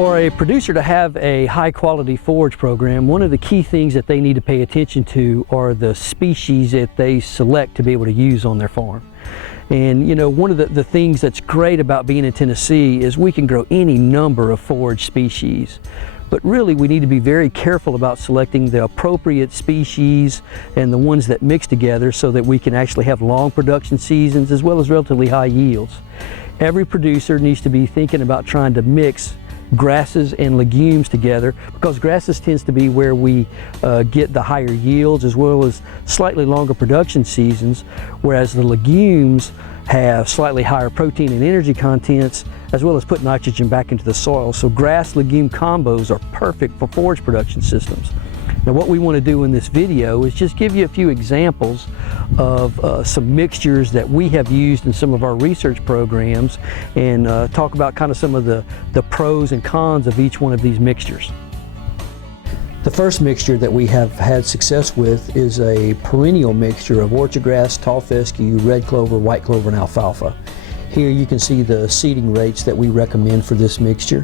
For a producer to have a high quality forage program, one of the key things that they need to pay attention to are the species that they select to be able to use on their farm. And you know, one of the things that's great about being in Tennessee is we can grow any number of forage species. But really we need to be very careful about selecting the appropriate species and the ones that mix together so that we can actually have long production seasons as well as relatively high yields. Every producer needs to be thinking about trying to mix grasses and legumes together, because grasses tends to be where we get the higher yields as well as slightly longer production seasons, whereas the legumes have slightly higher protein and energy contents as well as put nitrogen back into the soil. So grass legume combos are perfect for forage production systems. Now what we want to do in this video is just give you a few examples of some mixtures that we have used in some of our research programs and talk about kind of some of the pros and cons of each one of these mixtures. The first mixture that we have had success with is a perennial mixture of orchard grass, tall fescue, red clover, white clover, and alfalfa. Here you can see the seeding rates that we recommend for this mixture.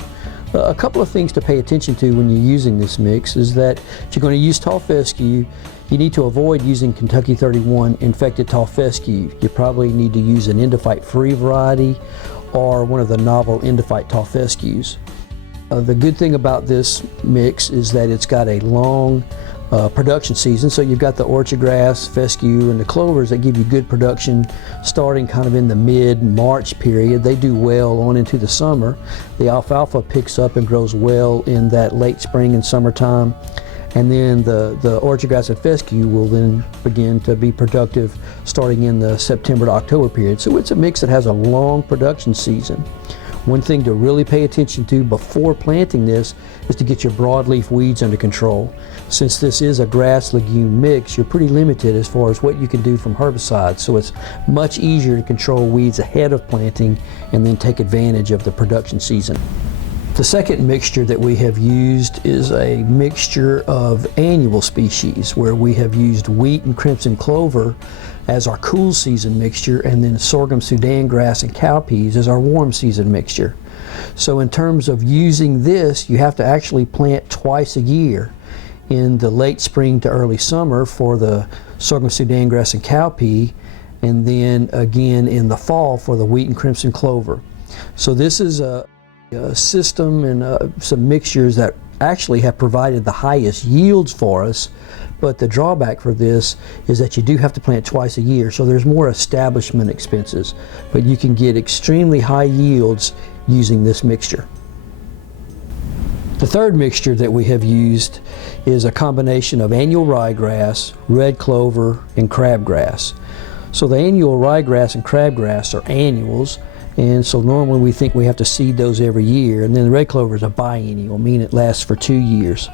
A couple of things to pay attention to when you're using this mix is that if you're going to use tall fescue, you need to avoid using Kentucky 31 infected tall fescue. You probably need to use an endophyte free variety or one of the novel endophyte tall fescues. The good thing about this mix is that it's got a long production season. So you've got the orchard grass, fescue, and the clovers that give you good production starting kind of in the mid-March period. They do well on into the summer. The alfalfa picks up and grows well in that late spring and summertime. And then the orchard grass and fescue will then begin to be productive starting in the September to October period. So it's a mix that has a long production season. One thing to really pay attention to before planting this is to get your broadleaf weeds under control. Since this is a grass legume mix, you're pretty limited as far as what you can do from herbicides, so it's much easier to control weeds ahead of planting and then take advantage of the production season. The second mixture that we have used is a mixture of annual species, where we have used wheat and crimson clover as our cool season mixture, and then sorghum, Sudan grass, and cowpeas as our warm season mixture. So in terms of using this, you have to actually plant twice a year, in the late spring to early summer for the sorghum, Sudan grass, and cowpea, and then again in the fall for the wheat and crimson clover. So this is a system and some mixtures that actually have provided the highest yields for us, but the drawback for this is that you do have to plant twice a year, so there's more establishment expenses, but you can get extremely high yields using this mixture. The third mixture that we have used is a combination of annual ryegrass, red clover, and crabgrass. So the annual ryegrass and crabgrass are annuals, and so normally we think we have to seed those every year, and then the red clover is a biennial, meaning it lasts for 2 years.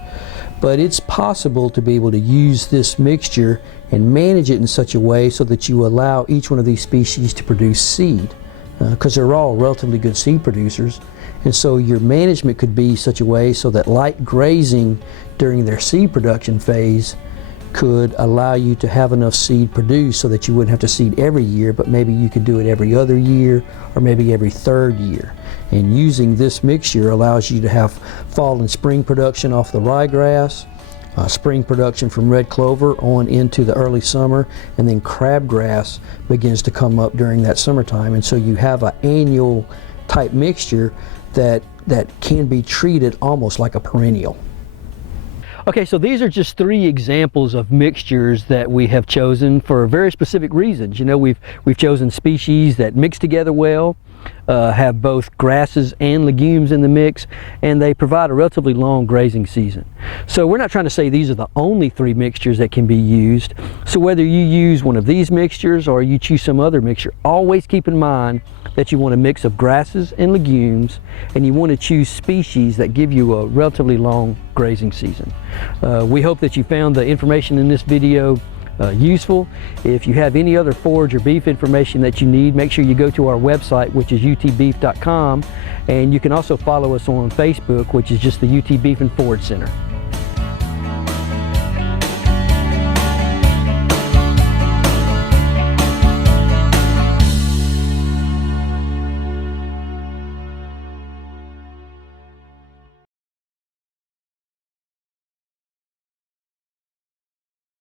But it's possible to be able to use this mixture and manage it in such a way so that you allow each one of these species to produce seed, because they're all relatively good seed producers. And so your management could be such a way so that light grazing during their seed production phase could allow you to have enough seed produced so that you wouldn't have to seed every year, but maybe you could do it every other year or maybe every third year. And using this mixture allows you to have fall and spring production off the ryegrass, spring production from red clover on into the early summer, and then crabgrass begins to come up during that summertime. And so you have an annual type mixture that can be treated almost like a perennial. Okay, so these are just 3 examples of mixtures that we have chosen for very specific reasons. You know, we've chosen species that mix together well, have both grasses and legumes in the mix, and they provide a relatively long grazing season. So we're not trying to say these are the only 3 mixtures that can be used. So whether you use one of these mixtures or you choose some other mixture, always keep in mind that you want a mix of grasses and legumes, and you want to choose species that give you a relatively long grazing season. We hope that you found the information in this video useful. If you have any other forage or beef information that you need, make sure you go to our website, which is utbeef.com, and you can also follow us on Facebook, which is just the UT Beef and Forage Center.